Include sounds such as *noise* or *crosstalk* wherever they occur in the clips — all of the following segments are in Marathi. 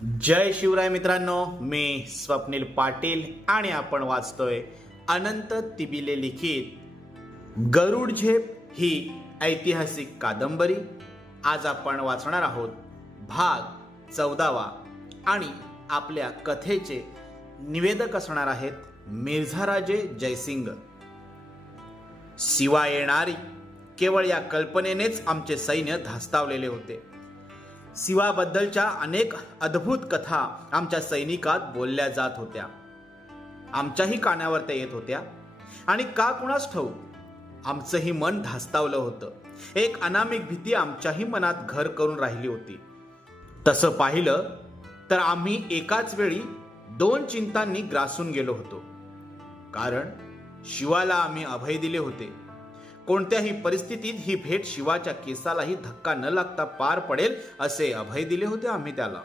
जय शिवराय मित्रांनो मी स्वप्नील पाटील आणि आपण वाचतोय अनंत तिबिले लिखित. गरुड झेप ही ऐतिहासिक कादंबरी. आज आपण वाचणार आहोत भाग चौदावा आणि आपल्या कथेचे निवेदक असणार आहेत मिर्झाराजे जयसिंग. शिवा येणारी केवळ या कल्पनेनेच आमचे सैन्य धास्तावलेले होते. शिवाबद्दलच्या अनेक अद्भुत कथा आमच्या सैनिकात बोलल्या जात होत्या. आमच्याही कानावर त्या येत होत्या. आणि का कुणास ठाऊ आमचंही मन धास्तावलं होतं. एक अनामिक भीती आमच्याही मनात घर करून राहिली होती. तसं पाहिलं तर आम्ही एकाच वेळी दोन चिंतांनी ग्रासून गेलो होतो. कारण शिवाला आम्ही अभय दिले होते. कोणत्याही परिस्थितीत ही भेट शिवाच्या केसालाही धक्का न लागता पार पडेल असे अभय दिले होते आम्ही त्याला.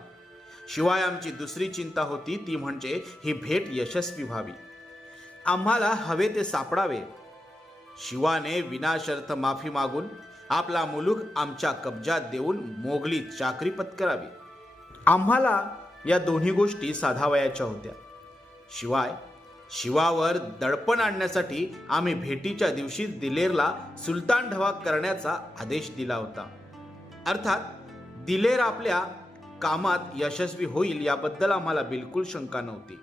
शिवाय आमची दुसरी चिंता होती ती म्हणजे ही भेट यशस्वी व्हावी. आम्हाला हवे ते सापडावे. शिवाने विनाशर्थ माफी मागून आपला मुलूक आमच्या कब्जात देऊन मोगली चाकरी पत्करावी आम्हाला या दोन्ही गोष्टी साधावयाच्या होत्या. शिवाय शिवावर दडपण आणण्यासाठी आम्ही भेटीच्या दिवशी दिलेरला सुलतान ढवा करण्याचा आदेश दिला होता. अर्थात दिलेर आपल्या कामात यशस्वी होईल याबद्दल आम्हाला बिलकुल शंका नव्हती.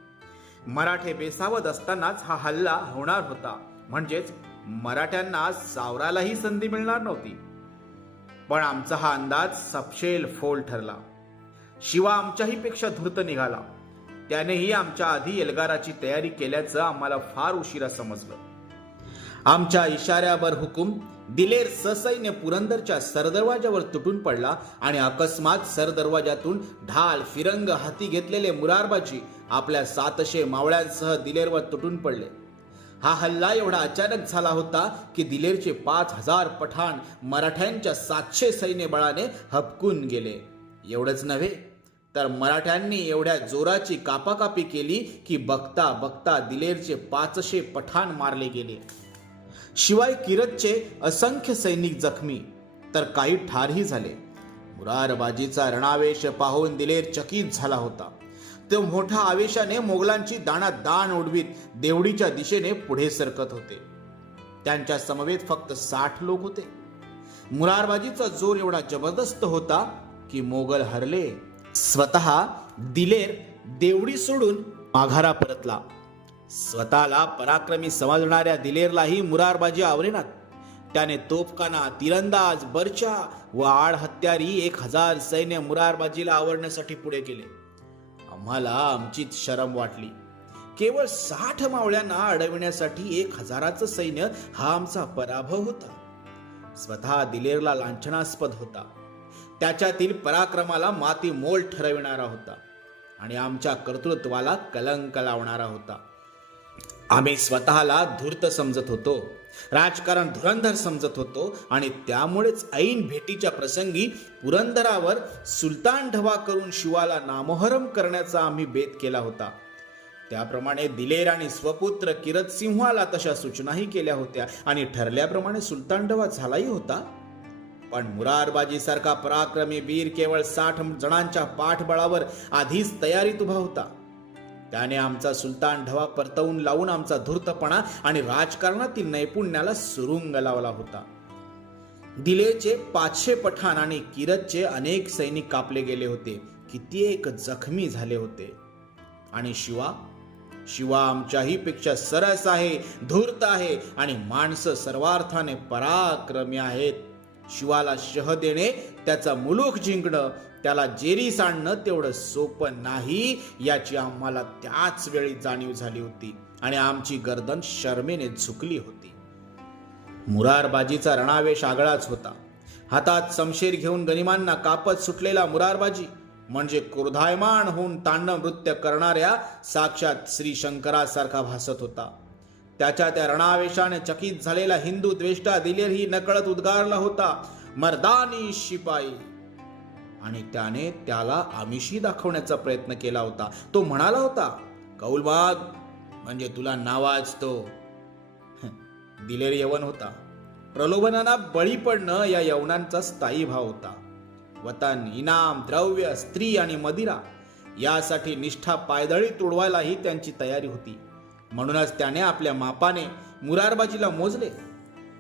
मराठे बेसावत असतानाच हा हल्ला होणार होता. म्हणजेच मराठ्यांना सावरालाही संधी मिळणार नव्हती. पण आमचा हा अंदाज सपशेल फोल ठरला. शिवा आमच्याही पेक्षा धूर्त निघाला. त्यानेही आमच्या आधी एल्गाराची तयारी केल्याचं आम्हाला फार उशिरा समजलं. आमच्या इशाऱ्यावर हुकूम दिलेर ससैन्य पुरंदरच्या सरदरवाजावर तुटून पडला आणि अकस्मात सरदरवाजातून ढाल फिरंग हाती घेतलेले मुरारबाजी आपल्या सातशे मावळ्यांसह दिलेरवर तुटून पडले. हा हल्ला एवढा अचानक झाला होता की दिलेरचे पाच हजार पठाण मराठ्यांच्या सातशे सैन्य बळाने हपकून गेले. एवढंच नव्हे तर मराठ्यांनी एवढ्या जोराची कापाकापी केली की बघता बघता दिलेरचे पाचशे पठाण मारले गेले. शिवाय किरतचे असंख्य सैनिक जखमी. तर काही ठारही झाले. मुरारबाजीचा रणावेश पाहून दिलेर चकित झाला होता. तो मोठ्या आवेशाने मोगलांची दाणा दाण उडवीत देवडीच्या दिशेने पुढे सरकत होते. त्यांच्या समवेत फक्त साठ लोक होते. मुरारबाजीचा जोर एवढा जबरदस्त होता की मोगल हरले. स्वतः दिलेर देवडी सोडून माघारा परतला. स्वतःला पराक्रमी समजणाऱ्या दिलेरलाही मुरारबाजी आवरेनात त्याने तोफखाना तिरंदाज बर्चा व आड हत्यारी एक हजार सैन्य मुरारबाजीला आवडण्यासाठी पुढे केले. आम्हाला आमचीच शरम वाटली. केवळ साठ मावळ्यांना अडविण्यासाठी एक हजाराचं सैन्य हा आमचा पराभव होता. स्वतः दिलेरला लांछनास्पद होता. त्याच्यातील पराक्रमाला माती मोल ठरविणारा होता आणि आमच्या कर्तृत्वाला कलंक लावणारा होता. आम्ही स्वतःला धूर्त समजत होतो राजकारण धुरंधर समजत होतो आणि त्यामुळेच ऐन भेटीच्या प्रसंगी पुरंदरावर सुलतान ढवा करून शिवाला नामोहरम करण्याचा आम्ही बेत केला होता. त्याप्रमाणे दिलेर आणि स्वपुत्र किरत सिंहाला तशा सूचनाही केल्या होत्या आणि ठरल्याप्रमाणे सुलतान ढवा झालाही होता. पण मुरारबाजीसारखा पराक्रमी वीर केवळ साठ जणांच्या पाठबळावर आधीच तयारीत उभा होता. त्याने आमचा सुलतान ढवा परतवून लावून आमचा धूर्तपणा आणि राजकारणातील नैपुण्याला सुरुंग लावला होता. दिलेचे पाचशे पठाण आणि किरतचे अनेक सैनिक कापले गेले होते. कित्येक जखमी झाले होते. आणि शिवा? शिवा आमच्याही पेक्षा सरस आहे धूर्त आहे आणि माणसं सर्वार्थाने पराक्रमी आहेत. शिवाला शह देणे त्याचा मुलूख जिंकणं त्याला जेरी सांडणं तेवढं सोपं नाही याची आम्हाला त्याच वेळी जाणीव झाली होती. आणि आमची गर्दन शर्मेने झुकली होती. मुरारबाजीचा रणावेश आगळाच होता. हातात समशेर घेऊन गनिमांना कापत सुटलेला मुरारबाजी म्हणजे क्रोधायमान होऊन तांडव नृत्य करणाऱ्या साक्षात श्री शंकरासारखा भासत होता. त्याच्या त्या रणावेशाने चकित झालेला हिंदू द्वेष्टा दिलेरही नकळत उद्गारला होता. मर्दानी शिपाई. आणि त्याने त्याला आमिषी दाखवण्याचा प्रयत्न केला होता. तो म्हणाला होता कौलबाग म्हणजे तुला नावाजतो. *laughs* दिलेर यवन होता. प्रलोभनांना बळी पडणं या यवनांचा स्थायी भाव होता. वतन इनाम द्रव्य स्त्री आणि मदिरा यासाठी निष्ठा पायदळी तुडवायलाही त्यांची तयारी होती. म्हणूनच त्याने आपल्या मापाने मुरारबाजीला मोजले.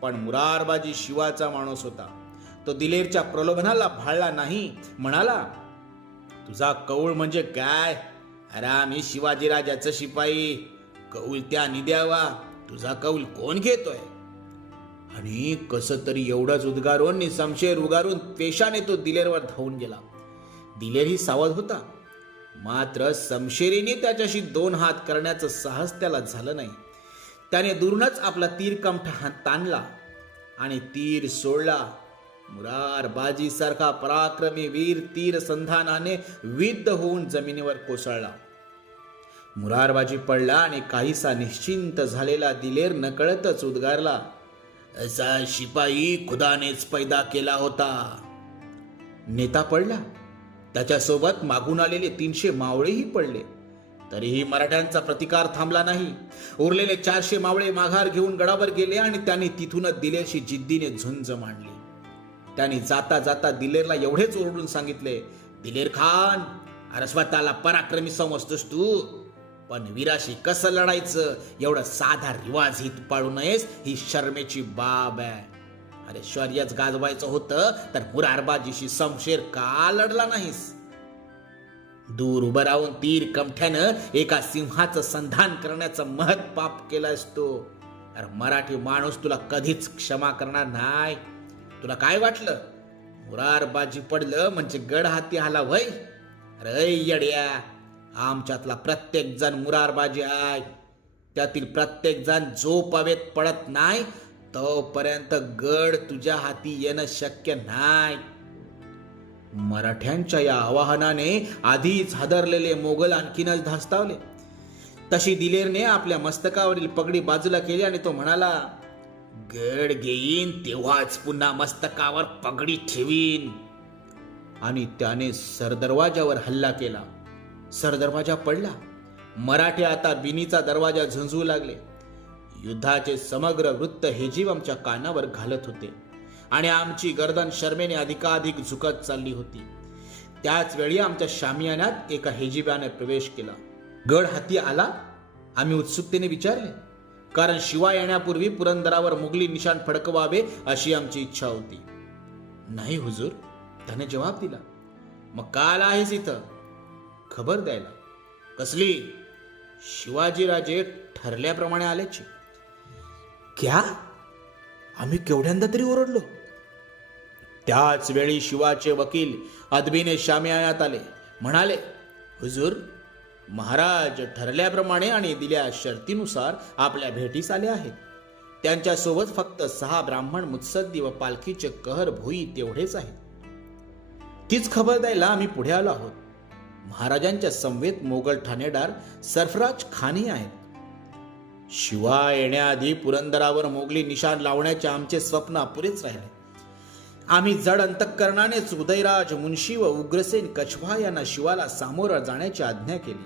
पण मुरारबाजी शिवाचा माणूस होता. तो दिलेरच्या प्रलोभनाला भाळला नाही. म्हणाला तुझा कौळ म्हणजे काय? अरे आम्ही शिवाजीराजाचं शिपाई. कौल त्या द्यावा तुझा कौल कोण घेतोय? आणि कसं तरी एवढंच उद्गारून निसंशय उगारून पेशाने तो दिलेरवर धावून गेला. दिलेर ही सावध होता. मात्र समशेरीने त्याच्याशी दोन हात करण्याचं साहस त्याला झालं नाही. त्याने दुरूनच आपला तीर कमठा हात ताणला आणि तीर सोडला. मुरार बाजीसारखा पराक्रमी वीर तीर संधानाने विद्ध होऊन जमिनीवर कोसळला. मुरारबाजी पडला आणि काहीसा निश्चिंत झालेला दिलेर नकळतच उद्गारला असा शिपाई खुदानेच पैदा केला होता. नेता पडला. त्याच्यासोबत मागून आलेले तीनशे मावळेही पडले. तरीही मराठ्यांचा प्रतिकार थांबला नाही. उरलेले चारशे मावळे माघार घेऊन गडावर गेले आणि त्यांनी तिथूनच दिलेरशी जिद्दीने झुंज मांडली. त्यांनी जाता जाता दिलेरला एवढेच ओरडून सांगितले दिलेर खान अरे स्वतःला पराक्रमी समजतोस तू. पण वीराशी कसं लढायचं? एवढं साधा रिवाज हित पाळू नयेस ही शर्मेची बाब आहे. अरे शौर्यच गाजवायचं होतं तर मुरारबाजीशी समशेर का लढला नाहीस? दूर उभं राहून तीर कमठ्यानं एका सिंहाचं संधान करण्याचं महत् पाप केलंस असतो अरे मराठी माणूस तुला कधीच क्षमा करणार नाही. तुला काय वाटलं? मुरारबाजी पडलं म्हणजे गड हाती आला वय? अरे येड्या आमच्यातला प्रत्येक जण मुरारबाजी आहे. त्यातील प्रत्येक जण झोपावेत पडत नाही तोपर्यंत गड तुझ्या हाती येणं शक्य नाही. मराठ्यांच्या या आवाहनाने आधीच हादरलेले मोगल आणखीनच धास्तावले. तशी दिलेरने आपल्या मस्तकावरील पगडी बाजूला केली आणि तो म्हणाला गड घेईन तेव्हाच पुन्हा मस्तकावर पगडी ठेवीन. आणि त्याने सरदरवाजावर हल्ला केला. सरदरवाजा पडला. मराठे आता बिनीचा दरवाजा झुंजवू लागले. युद्धाचे समग्र वृत्त हेजीव आमच्या कानावर घालत होते. आणि आमची गर्दन शर्मेने अधिकाधिक झुकत चालली होती. त्याच वेळी आमच्या शामियानात एका हेजिब्याने प्रवेश केला. गड हाती आला. आम्ही उत्सुकतेने विचारले कारण शिवा येण्यापूर्वी पुरंदरावर मुघली निशाण फडकवावे अशी आमची इच्छा होती. नाही हुजूर त्याने जवाब दिला. मग काल आहेस इथं. खबर द्यायला. कसली? शिवाजीराजे ठरल्याप्रमाणे आल्याची. क्या? आम्ही केवढ्यांदा तरी ओरडलो. त्याच वेळी शिवाचे वकील अदबीने शामियानात आले. म्हणाले हुजूर महाराज ठरल्याप्रमाणे आणि दिल्या शर्तीनुसार आपल्या भेटीस आले आहेत. त्यांच्यासोबत फक्त सहा ब्राह्मण मुत्सद्दी व पालखीचे कहर भुई तेवढेच आहेत. तीच खबर द्यायला आम्ही पुढे आलो आहोत. महाराजांच्या समवेत मोगल ठाणेदार सरफराज खानी आहेत. शिवा येण्याआधी पुरंदरावर मोगली निशाण लावण्याचे आमचे स्वप्न अपुरेच राहिले. आम्ही जड अंतःकरणानेच उदयराज मुन्शी व उग्रसेन कछवा यांना शिवाला सामोरं जाण्याची आज्ञा केली.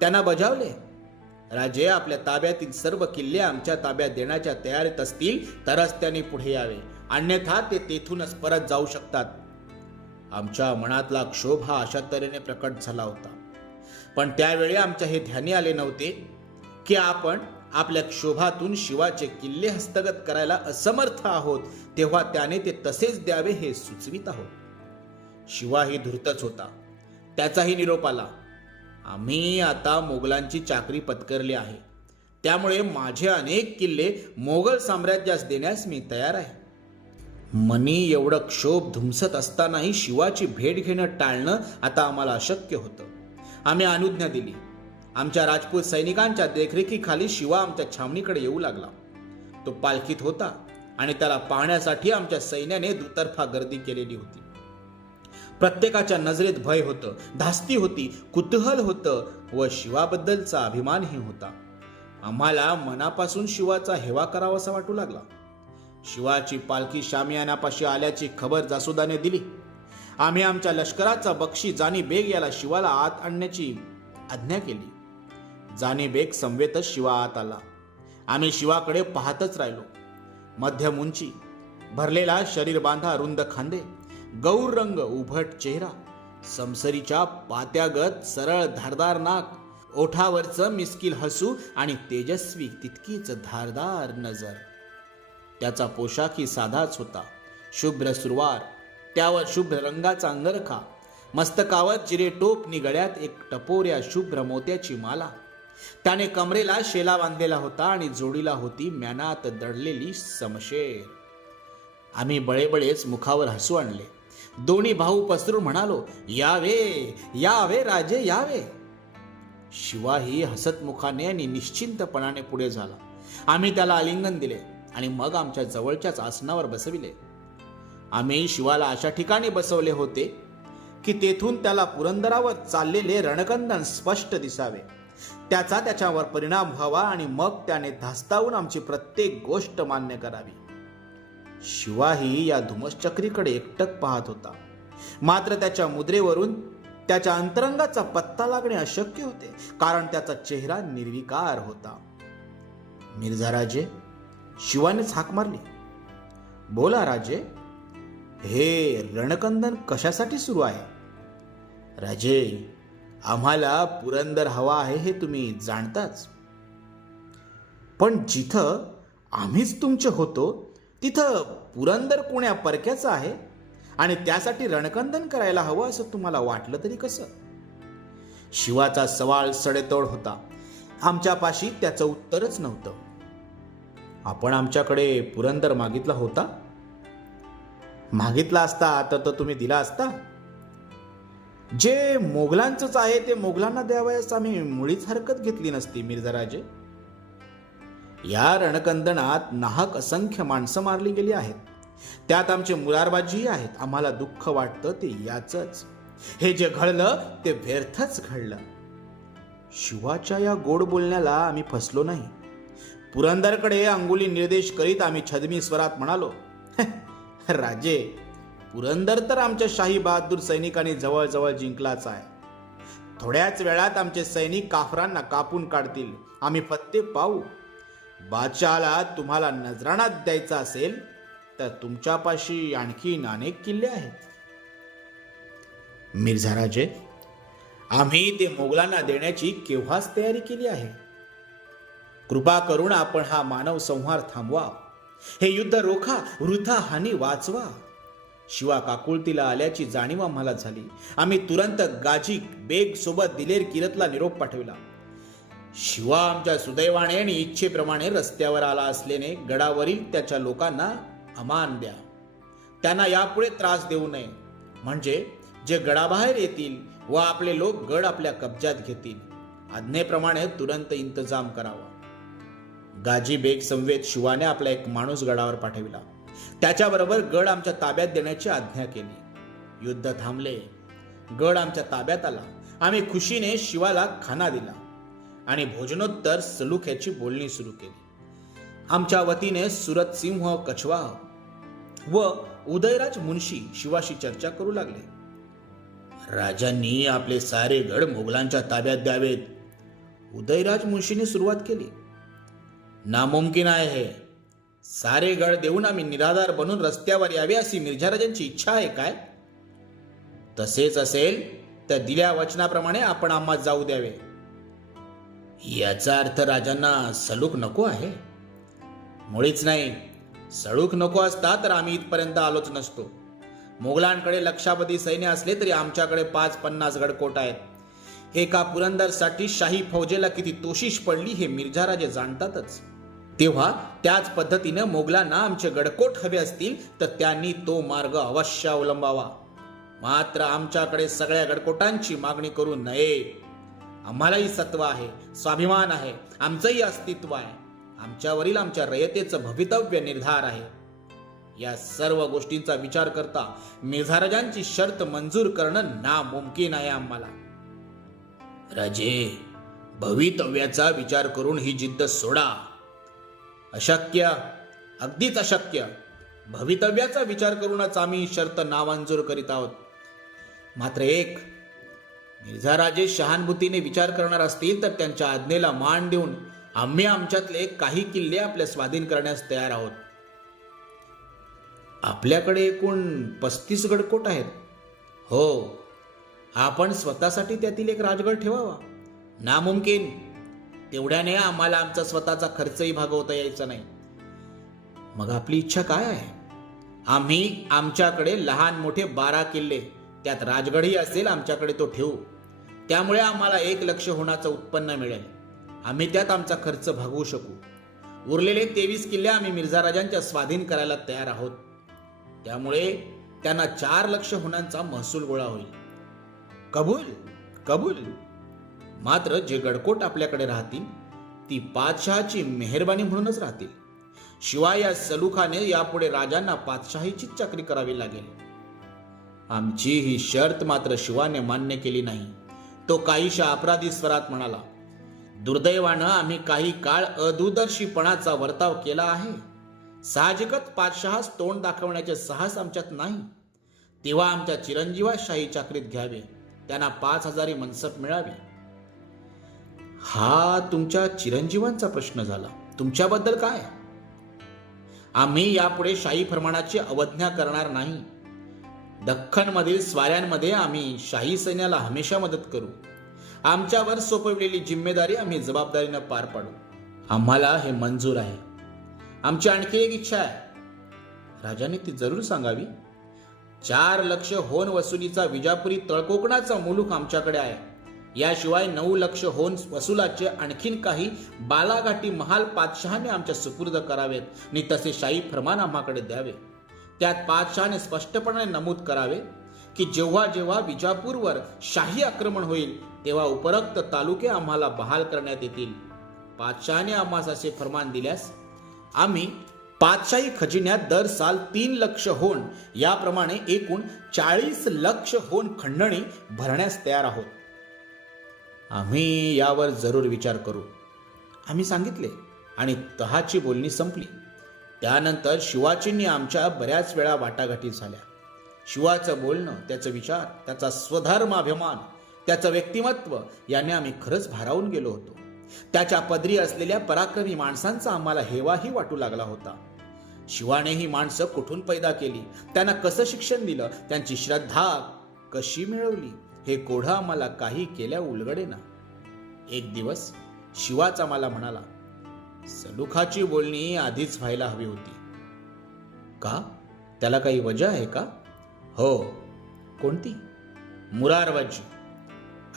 त्यांना बजावले. राजे आपल्या ताब्यातील सर्व किल्ले आमच्या ताब्यात देण्याच्या तयारीत असतील तरच त्यांनी पुढे यावे. अन्यथा ते तेथूनच परत जाऊ शकतात. आमच्या मनातला क्षोभ हा अशा तऱ्हेने प्रकट झाला होता. पण त्यावेळी आमच्या हे ध्यानी आले नव्हते की आपण आपल्या क्षोभातून शिवाचे किल्ले हस्तगत करायला असमर्थ आहोत तेव्हा त्याने ते तसेच द्यावे हे सुचवित आहोत. शिवाही धूर्तच होता. त्याचाही निरोप आला. आम्ही आता मोगलांची चाकरी पत्करली आहे. त्यामुळे माझे अनेक किल्ले मोगल साम्राज्यास देण्यास मी तयार आहे. मनी एवढं क्षोभ धुमसत असतानाही शिवाची भेट घेणं टाळणं आता आम्हाला अशक्य होतं. आम्ही अनुज्ञा दिली. आमच्या राजपूत सैनिकांच्या देखरेखीखाली शिवा आमच्या छावणीकडे येऊ लागला. तो पालखीत होता आणि त्याला पाहण्यासाठी आमच्या सैन्याने दुतर्फा गर्दी केलेली होती. प्रत्येकाच्या नजरेत भय होतं धास्ती होती कुतूहल होतं व शिवाबद्दलचा अभिमानही होता. आम्हाला मनापासून शिवाचा हेवा करावासा वाटू लागला. शिवाची पालखी शामियानापाशी आल्याची खबर जासुदाने दिली. आम्ही आमच्या लष्कराचा बक्षी जानी बेग याला शिवाला आत आणण्याची आज्ञा केली. जाणीबेग बेग शिवा आत आला. आम्ही शिवाकडे पाहतच राहिलो. मध्यम उंची भरलेला शरीर बांधा रुंद खांदे गौर रंग उभट चेहरा समसरीच्या पात्यागत सरळ धारदार नाक ओठावरचं मिस्किल हसू आणि तेजस्वी तितकीच धारदार नजर. त्याचा पोशाखही साधाच होता. शुभ्र सुरवार त्यावर शुभ्र रंगाचा अंगरखा मस्तकावर चिरे टोप निगळ्यात एक टपोऱ्या शुभ्र मोत्याची माला. त्याने कमरेला शेला बांधलेला होता आणि जोडीला होती म्यानात दडलेली समशेर. आम्ही बळेबळेच मुखावर हसू आणले. दोन्ही भाऊ पसरून म्हणालो यावे यावे राजे यावे. शिवाही हसत मुखाने आणि निश्चिंतपणाने पुढे झाला. आम्ही त्याला आलिंगन दिले आणि मग आमच्या जवळच्याच आसनावर बसविले. आम्ही शिवाला अशा ठिकाणी बसवले होते की तेथून त्याला पुरंदरावर चाललेले रणकंदन स्पष्ट दिसावे. त्याचा त्याच्यावर परिणाम व्हावा आणि मग त्याने धास्तावून आमची प्रत्येक गोष्ट मान्य करावी. शिवाही या धुमश्चक्रीकडे एकटक पाहत होता. मात्र त्याच्या मुद्रेवरून त्याच्या अंतरंगाचा पत्ता लागणे अशक्य होते कारण त्याचा चेहरा निर्विकार होता. मिर्झा राजे शिवानेच हाक मारली. बोला राजे हे रणकंदन कशासाठी सुरू आहे? राजे आम्हाला पुरंदर हवा आहे हे तुम्ही जाणताच. पण जिथं आम्हीच तुमचे होतो तिथं पुरंदर कोण्या परक्याचं आहे? आणि त्यासाठी रणकंदन करायला हवं असं तुम्हाला वाटलं तरी कसं? शिवाचा सवाल सडेतोड होता. आमच्यापाशी त्याचं उत्तरच नव्हतं. आपण आमच्याकडे पुरंदर मागितला होता? मागितला असता तर तो तुम्ही दिला असता? जे मोगलांचंच आहे ते मोगलांना द्यावयास आम्ही मुळीच हरकत घेतली नसती मिर्झा राजे या रणकंदनात नाहक असंख्य माणसं मारली गेली आहेत. त्यात आमचे मुलारबाजीही आहेत. आम्हाला दुःख वाटतं ते याचंच. हे जे घडलं ते व्यर्थच घडलं. शिवाच्या या गोड बोलण्याला आम्ही फसलो नाही. पुरंदरकडे अंगुली निर्देश करीत आम्ही छदमी स्वरात म्हणालो राजे पुरंदर तर आमच्या शाही बहादूर सैनिकांनी जवळजवळ जिंकलाच आहे. थोड्याच वेळात आमचे सैनिक काफरांना कापून काढतील. आम्ही फत्ते पाहू. बादशहाला तुम्हाला नजराणात द्यायचा असेल तर तुमच्यापाशी आणखीन अनेक किल्ले आहेत. मिर्झा राजे आम्ही ते मोगलांना देण्याची केव्हाच तयारी केली आहे? कृपा करून आपण हा मानव संहार थांबवा. हे युद्ध रोखा वृथा हानी वाचवा. शिवा काकुळतीला आल्याची जाणीव आम्हाला झाली. आम्ही तुरंत गाजी बेग सोबत दिलेर किरतला निरोप पाठविला. शिवा आमच्या सुदैवाने आणि इच्छेप्रमाणे रस्त्यावर आला असल्याने गडावरील त्याच्या लोकांना अमान द्या. त्यांना यापुढे त्रास देऊ नये. म्हणजे जे गडाबाहेर येतील व आपले लोक गड आपल्या कब्जात घेतील. आज्ञेप्रमाणे तुरंत इंतजाम करावा. गाजी बेग संवेद शिवाने आपला एक माणूस गडावर पाठविला. त्याच्याबरोबर गड आमच्या ताब्यात देण्याची आज्ञा केली. युद्ध थांबले. गड आमच्या ताब्यात आला. आम्ही खुशीने शिवाला खाना दिला आणि भोजनोत्तर सलुख्याची बोलणी सुरू केली. आमच्या वतीने सुरत सिंह कछवा व उदयराज मुन्शी शिवाशी चर्चा करू लागले. राजांनी आपले सारे गड मोगलांच्या ताब्यात द्यावेत. उदयराज मुन्शीने सुरुवात केली. नामुमकिन आहे हे. सारे गड देऊन आम्ही निराधार बनून रस्त्यावर यावे अशी मिर्झाराजांची इच्छा आहे काय? तसेच असेल तर दिल्या वचनाप्रमाणे आपण आम्हा जाऊ द्यावे. याचा अर्थ राजांना सलूक नको आहे. मुळीच नाही. सळूक नको असता तर आम्ही इथपर्यंत आलोच नसतो. मोगलांकडे लक्षावधी सैन्य असले तरी आमच्याकडे पाच पन्नास गडकोट आहेत. एका पुरंदरसाठी शाही फौजेला किती तोशिश पडली हे मिर्झाराजे जाणतातच. तेव्हा त्याच पद्धतीनं मोगलांना आमचे गडकोट हवे असतील तर त्यांनी तो मार्ग अवश्य अवलंबावा. मात्र आमच्याकडे सगळ्या गडकोटांची मागणी करू नये. आम्हालाही सत्व आहे स्वाभिमान आहे आमचंही अस्तित्व आहे. आमच्यावरील आमच्या रयतेचं भवितव्य निर्धार आहे. या सर्व गोष्टींचा विचार करता मिर्झाराजांची शर्त मंजूर करणं नामुमकिन आहे आम्हाला. राजे भवितव्याचा विचार करून ही जिद्द सोडा. अशक्य अगदीच अशक्य. भवितव्याचा विचार करूनच आम्ही शर्त नामंजूर करीत आहोत. मात्र एक मिर्झाराजे शहानुभूतीने विचार करणार असतील तर त्यांच्या आज्ञेला मान देऊन आम्ही आमच्यातले काही किल्ले आपल्या स्वाधीन करण्यास तयार आहोत. आपल्याकडे एकूण पस्तीस गडकोट आहेत. हो आपण स्वतःसाठी त्यातील एक राजगड ठेवावा. नामुमकिन तेवढ्याने आम्हाला आमचा स्वतःचा खर्चही भागवता यायचा नाही. मग आपली इच्छा काय आहे? आम्ही आमच्याकडे लहान मोठे बारा किल्ले त्यात राजगडही असेल आमच्याकडे तो ठेवू. त्यामुळे आम्हाला एक लक्ष होण्याचं उत्पन्न मिळेल. आम्ही त्यात आमचा खर्च भागवू शकू. उरलेले तेवीस किल्ले आम्ही मिर्झा राजांच्या स्वाधीन करायला तयार आहोत. त्यामुळे त्यांना चार लक्ष होण्याचा महसूल गोळा होईल. कबूल? कबूल? मात्र जे गडकोट आपल्याकडे राहतील ती पादशहाची मेहरबानी म्हणूनच राहतील. शिवाय या सलुखाने यापुढे राजांना पातशाहीचीच चाकरी करावी लागेल. आमची ही शर्त मात्र शिवाने मान्य केली नाही. तो काहीशा अपराधी स्वरात म्हणाला दुर्दैवानं आम्ही काही काळ अदूरदर्शीपणाचा वर्ताव केला आहे. साहजिकच पातशहास तोंड दाखवण्याचे साहस आमच्यात नाही. तेव्हा आमच्या चिरंजीवाशाही चाकरीत घ्यावे. त्यांना पाच हजारी मनसप मिळावी. हा तुमच्या चिरंजीवांचा प्रश्न झाला. तुमच्याबद्दल काय? आम्ही यापुढे शाही प्रमाणाची अवज्ञा करणार नाही. दख्खनमधील स्वाऱ्यांमध्ये आम्ही शाही सैन्याला हमेशा मदत करू. आमच्यावर सोपवलेली जिम्मेदारी आम्ही जबाबदारीनं पार पाडू. आम्हाला हे मंजूर आहे. आमची आणखी एक इच्छा आहे. राजाने ती जरूर सांगावी. चार लक्ष होन वसुलीचा विजापुरी तळकोकणाचा मुलूक आमच्याकडे आहे. याशिवाय नऊ लक्ष होन वसुलाचे आणखीन काही बालाघाटी महाल पादशहाने आमच्या सुपूर्द करावेत. आणि तसे शाही फरमान आम्हाकडे द्यावे. त्यात पादशहाने स्पष्टपणे नमूद करावे की जेव्हा जेव्हा विजापूरवर शाही आक्रमण होईल तेव्हा उपरोक्त तालुके आम्हाला बहाल करण्यात येतील. पादशहाने आम्हास असे फरमान दिल्यास आम्ही पाचशाही खजिन्यात दर साल तीन लक्ष होण याप्रमाणे एकूण चाळीस लक्ष होऊन खंडणी भरण्यास तयार आहोत. आम्ही यावर जरूर विचार करू. आम्ही सांगितले आणि तहाची बोलणी संपली. त्यानंतर शिवाजींनी आमच्या बऱ्याच वेळा वाटाघाटी झाल्या. शिवाचं बोलणं त्याचं विचार त्याचा स्वधर्म अभिमान त्याचं व्यक्तिमत्व याने आम्ही खरंच भारावून गेलो होतो. त्याच्या पदरी असलेल्या पराक्रमी माणसांचा आम्हाला हेवाही वाटू लागला होता. शिवाने ही माणसं कुठून पैदा केली? त्यांना कसं शिक्षण दिलं? त्यांची श्रद्धा कशी मिळवली? हे कोढा आम्हाला काही केल्या उलगडेना एक दिवस शिवाचा मला म्हणाला सलुखाची बोलणी आधीच व्हायला हवी होती. का? त्याला काही वजा आहे का? हो. कोणती? मुरारबाजी.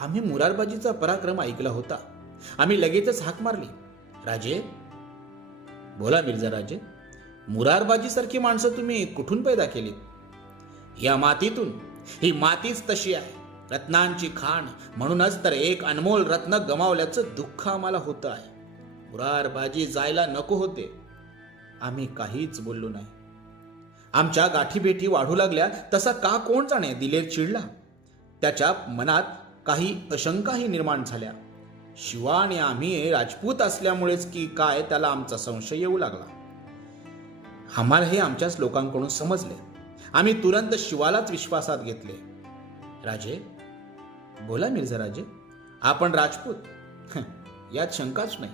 आम्ही मुरारबाजीचा पराक्रम ऐकला होता. आम्ही लगेचच हाक मारली. राजे? बोला मिर्झा राजे. मुरारबाजीसारखी माणसं तुम्ही कुठून पैदा केलीत? या मातीतून. ही मातीच तशी आहे. रत्नांची खाण. म्हणूनच तर एक अनमोल रत्न गमावल्याचं दुःख आम्हाला होतं आहे. मुरारबाजी जायला नको होते. आम्ही काहीच बोललो नाही. आमच्या गाठीभेटी वाढू लागल्या तसा का कोण जाणे दिलेर चिडला? त्याच्या मनात काही अशंकाही निर्माण झाल्या. शिवा आणि आम्ही राजपूत असल्यामुळेच की काय त्याला आमचा संशय येऊ लागला. आम्हाला हे आमच्याच लोकांकडून समजले. आम्ही तुरंत शिवालाच विश्वासात घेतले. राजे बोला मिर्झा राजे. आपण राजपूत. हं, यात शंकाच नाही.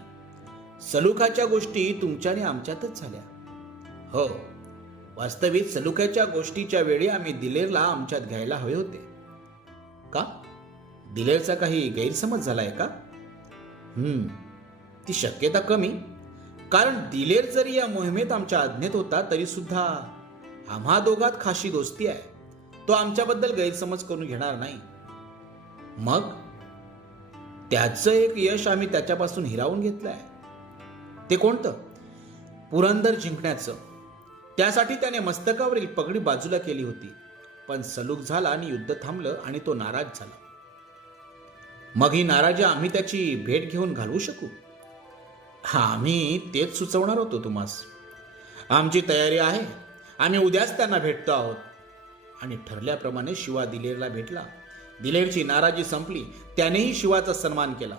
सलुखाच्या गोष्टी तुमच्या आणि आमच्यातच झाल्या. हो वास्तविक सलुखाच्या गोष्टीच्या वेळी आम्ही दिलेरला आमच्यात घ्यायला हवे होते. का? दिलेरचा काही गैरसमज झालाय का? हम्म ती शक्यता कमी. कारण दिलेर जरी या मोहिमेत आमच्या आज्ञेत होता तरी सुद्धा आम्हा दोघात खाशी दोस्ती आहे. तो आमच्याबद्दल गैरसमज करून घेणार नाही. मग त्याचं एक यश आम्ही त्याच्यापासून हिरावून घेतलंय. ते कोणतं? पुरंदर जिंकण्याचं. त्यासाठी त्याने मस्तकावरील पगडी बाजूला केली होती. पण सलूक झाला आणि युद्ध थांबलं आणि तो नाराज झाला. मग ही नाराजी आम्ही त्याची भेट घेऊन घालवू शकू? हा आम्ही तेच सुचवणार होतो तुम्हास. आमची तयारी आहे. आम्ही उद्याच त्यांना भेटतो आहोत. आणि ठरल्याप्रमाणे शिवा दिलेरला भेटला. दिलेरची नाराजी संपली त्यानेही शिवाचा सन्मान केला.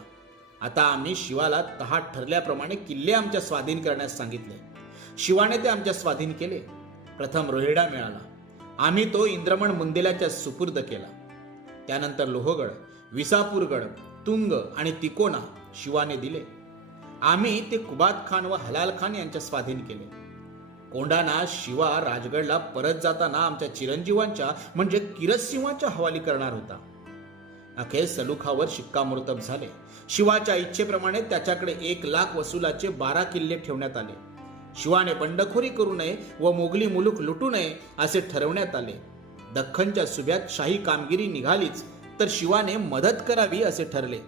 आता आम्ही शिवाला तहाट ठरल्याप्रमाणे किल्ले आमच्या स्वाधीन करण्यास सांगितले. शिवाने ते आमच्या स्वाधीन केले. प्रथम रोहिडा मिळाला. आम्ही तो इंद्रमण मुंदेल्याच्या सुपूर्द केला. त्यानंतर लोहगड विसापूरगड तुंग आणि तिकोना शिवाने दिले. आम्ही ते कुबात खान व हलाल खान यांच्या स्वाधीन केले. कोंडाना शिवा राजगडला परत जाताना आमच्या चिरंजीवांच्या म्हणजे किरतसिंहाच्या हवाली करणार होता. अखेर सलुखावर शिक्कामोर्तब झाले. शिवाच्या इच्छेप्रमाणे त्याच्याकडे एक लाख वसुलाचे बारा किल्ले ठेवण्यात आले. शिवाने बंडखोरी करू नये व मोगली मुलूक लुटू नये असे ठरवण्यात आले. दख्खनच्या सुभ्यात शाही कामगिरी निघालीच तर शिवाने मदत करावी असे ठरले.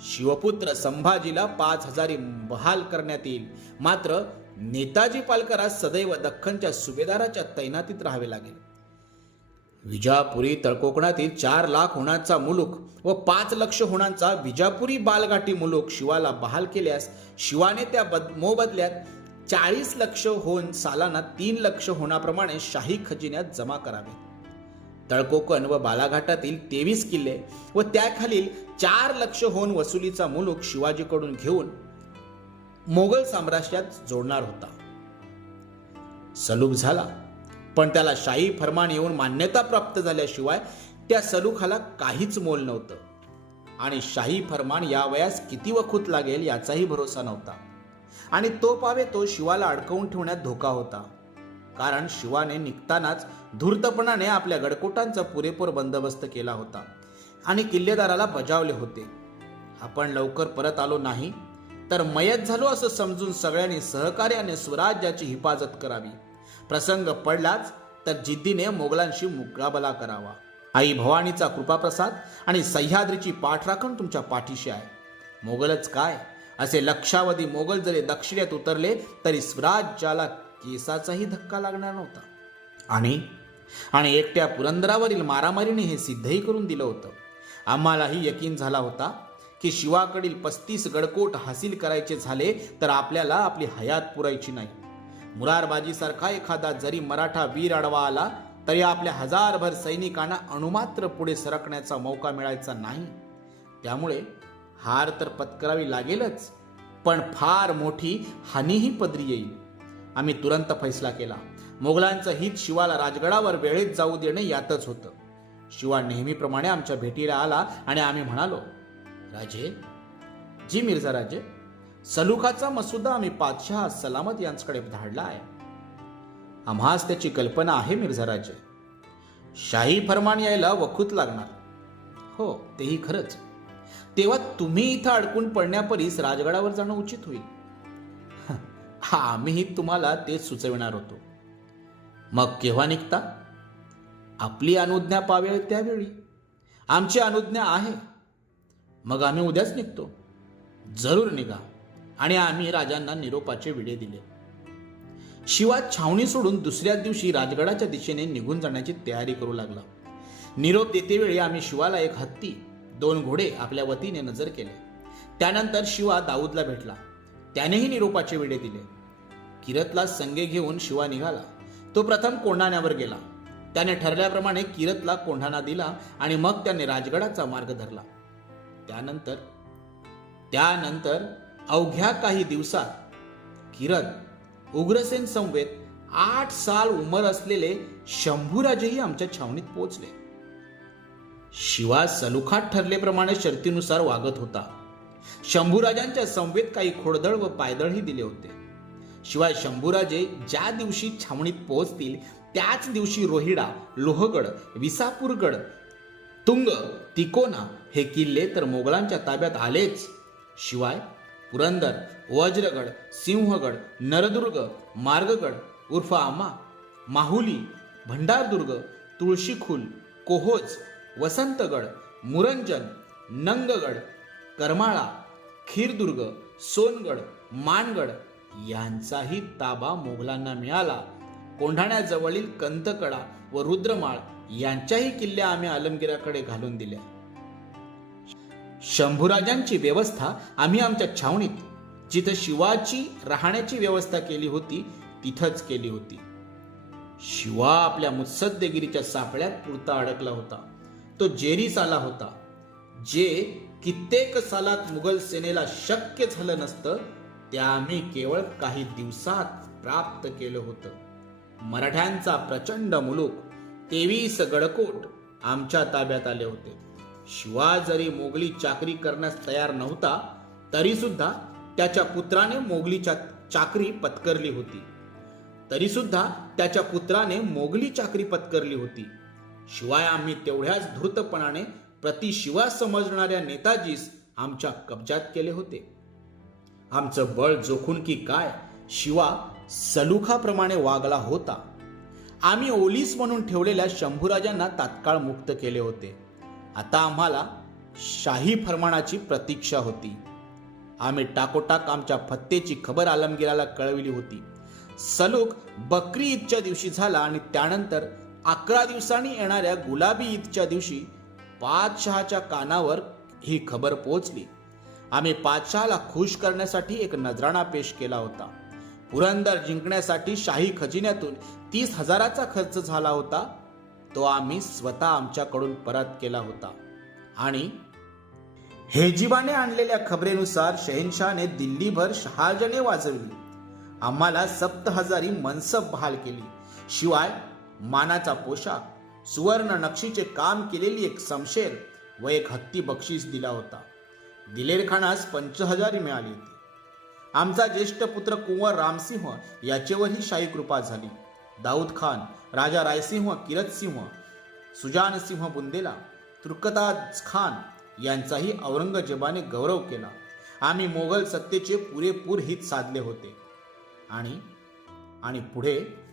शिवपुत्र संभाजीला पाच हजारी बहाल करण्यात येईल. मात्र नेताजी पालकरास सदैव दख्खनच्या सुभेदाराच्या तैनातीत राहावे लागेल. विजापुरी तळकोकणातील चार लाख होणाचा मुलूक व पाच लक्ष होणांचा विजापुरी बालगाठी मुलूक शिवाला बहाल केल्यास शिवाने त्या बद मोबदल्यात चाळीस लक्ष होऊन सालाना तीन लक्ष होण्याप्रमाणे शाही खजिन्यात जमा करावे. तळकोकण व बालाघाटातील तेवीस किल्ले व त्याखालील चार लक्ष होऊन वसुलीचा मुलूक शिवाजीकडून घेऊन मोगल साम्राज्यात जोडणार होता. सलूक झाला पण त्याला शाही फरमान येऊन मान्यता प्राप्त झाल्याशिवाय त्या सलुखाला काहीच मोल नव्हतं. आणि शाही फरमान या वयास किती वखूत लागेल याचाही भरोसा नव्हता. आणि तो पावे तो शिवाला अडकवून ठेवण्यात धोका होता. कारण शिवाने निघतानाच धूर्तपणाने आपल्या गडकोटांचा पुरेपूर बंदोबस्त केला होता आणि किल्लेदाराला बजावले होते. आपण लवकर परत आलो नाही तर मयत झालो असं समजून सगळ्यांनी सहकार्याने स्वराज्याची हिफाजत करावी. प्रसंग पडलाच तर जिद्दीने मोगलांशी मुकाबला करावा. आई भवानीचा कृपाप्रसाद आणि सह्याद्रीची पाठराखण तुमच्या पाठीशी आहे. मोगलच काय? असे लक्षावधी मोगल जरी दक्षिणेत उतरले तरी स्वराज्याला केसाचाही धक्का लागणार नव्हता. आणि? आणि एकट्या पुरंदरावरील मारामारीने हे सिद्धही करून दिलं होतं. आम्हालाही यकीन झाला होता की शिवाकडील पस्तीस गडकोट हासिल करायचे झाले तर आपल्याला आपली हयात पुरायची नाही. मुरारबाजीसारखा एखादा जरी मराठा वीर आडवा आला तरी आपल्या हजारभर सैनिकांना अणुमात्र पुढे सरकण्याचा मौका मिळायचा नाही. त्यामुळे हार तर पत्करावी लागेलच पण फार मोठी हानीही पदरी येईल. आम्ही तुरंत फैसला केला. मोगलांचं हित शिवाला राजगडावर वेळेत जाऊ देणे यातच होतं. शिवा नेहमीप्रमाणे आमच्या भेटीला आला आणि आम्ही म्हणालो राजे जी मिर्झा राजे सलुखाचा मसुदा आम्ही पातशहा सलामत यांच्याकडे धाडला आहे. आम्हास त्याची कल्पना आहे मिर्झा राजे. शाही फरमान यायला वखूत लागणार. हो तेही खरंच. तेव्हा तुम्ही इथं अडकून पडण्यापरीस राजगडावर जाणं उचित होईल. आम्हीही तुम्हाला तेच सुचविणार होतो. मग केव्हा निघता? आपली अनुज्ञा पावेल त्यावेळी. आमची अनुज्ञा आहे. मग आम्ही उद्याच निघतो. जरूर निघा. आणि आम्ही राजांना निरोपाचे विडे दिले. शिवा छावणी सोडून दुसऱ्या दिवशी राजगडाच्या दिशेने निघून जाण्याची तयारी करू लागला. निरोप देतेवेळी आम्ही शिवाला एक हत्ती दोन घोडे आपल्या वतीने नजर केले. त्यानंतर शिवा दाऊदला भेटला. त्यानेही निरोपाचे विडे दिले. किरतला संगे घेऊन शिवा निघाला. तो प्रथम कोंढाण्यावर गेला. त्याने ठरल्याप्रमाणे किरतला कोंढाणा दिला आणि मग त्याने राजगडाचा मार्ग धरला. त्यानंतर त्यानंतर अवघ्या काही दिवसात किरण उग्रसेन संवेद आठ साल उमर असलेले शंभूराजेही आमच्या छावणीत पोहोचले. शिवा सलुखात ठरलेप्रमाणे शर्तीनुसार वागत होता. शंभूराजांच्या संवेद काही खोडदळ व पायदळही दिले होते. शिवाय शंभूराजे ज्या दिवशी छावणीत पोहोचतील त्याच दिवशी रोहिडा लोहगड विसापूरगड तुंग तिकोना हे किल्ले तर मोगलांच्या ताब्यात आलेच. शिवाय पुरंदर वज्रगड सिंहगड नरदुर्ग मार्गगड उर्फ आमा माहुली भंडारदुर्ग तुळशीखुल कोहोज वसंतगड मुरंजन नंगगड करमाळा खीरदुर्ग सोनगड मानगड यांचाही ताबा मोगलांना मिळाला. कोंढाण्याजवळील कंतकडा व रुद्रमाळ यांच्याही किल्ल्या आम्ही आलमगिराकडे घालून दिल्या. शंभूराजांची व्यवस्था आम्ही आमच्या छावणीत जिथं शिवाची राहण्याची व्यवस्था केली होती तिथंच केली होती. शिवा आपल्या मुत्सद्देगिरीच्या सापळ्यात पुरता अडकला होता. तो जेरीस आला होता जे कित्येक सालात मुघल सेनेला शक्य झालं नसतं ते आम्ही केवळ काही दिवसात प्राप्त केलं होतं. मराठ्यांचा प्रचंड मुलूक तेवीस गडकोट आमच्या ताब्यात आले होते. शिवा जरी मोगली चाकरी करण्यास तयार नव्हता तरी सुद्धा त्याच्या पुत्राने मोगलीच्या चाकरी पत्करली होती. तरी सुद्धा त्याच्या पुत्राने मोगली चाकरी पत्करली होती. शिवाय आम्ही तेवढ्याच धूर्तपणाने प्रति शिवा समजणाऱ्या नेताजीस आमच्या कब्जात केले होते. आमचं बळ जोखून की काय शिवा सलुखाप्रमाणे वागला होता. आम्ही ओलीस म्हणून ठेवलेल्या शंभूराजांना तात्काळ मुक्त केले होते. आता आम्हाला शाही फरमानाची प्रतीक्षा होती. आम्ही टाकोटाक आमच्या फत्तेची खबर आलमगीराला कळविली होती. सलूक बकरी ईदच्या दिवशी झाला आणि त्यानंतर अकरा दिवसांनी येणाऱ्या गुलाबी ईदच्या दिवशी पादशहाच्या कानावर ही खबर पोहोचली. आम्ही पादशहाला खुश करण्यासाठी एक नजराणा पेश केला होता. पुरंदर जिंकण्यासाठी शाही खजिन्यातून तीस हजाराचा खर्च झाला होता. तो आम्ही स्वतः आमच्याकडून परत केला होता. आणि हेजिबाने आणलेल्या खबरेनुसार शहेनशहाने दिल्लीभर शहाजने वाजवली. आम्हाला सप्त हजारी मनसब बहाल केली. शिवाय मानाचा पोशाख सुवर्ण नक्षीचे काम केलेली एक समशेर व एक हत्ती बक्षीस दिला होता. दिलेर खानास पंचहजारी मिळाली होती. आमचा ज्येष्ठ पुत्र कुंवर रामसिंह याचेवरही शाही कृपा झाली. दाऊद खान राजा रायसिंह किरतसिंह सुजानसिंह बुंदेला तुर्कताज खान यांचाही औरंगजेबाने गौरव केला. आम्ही मोगल सत्तेचे पुरेपूर हित साधले होते. आणि आणि पुढे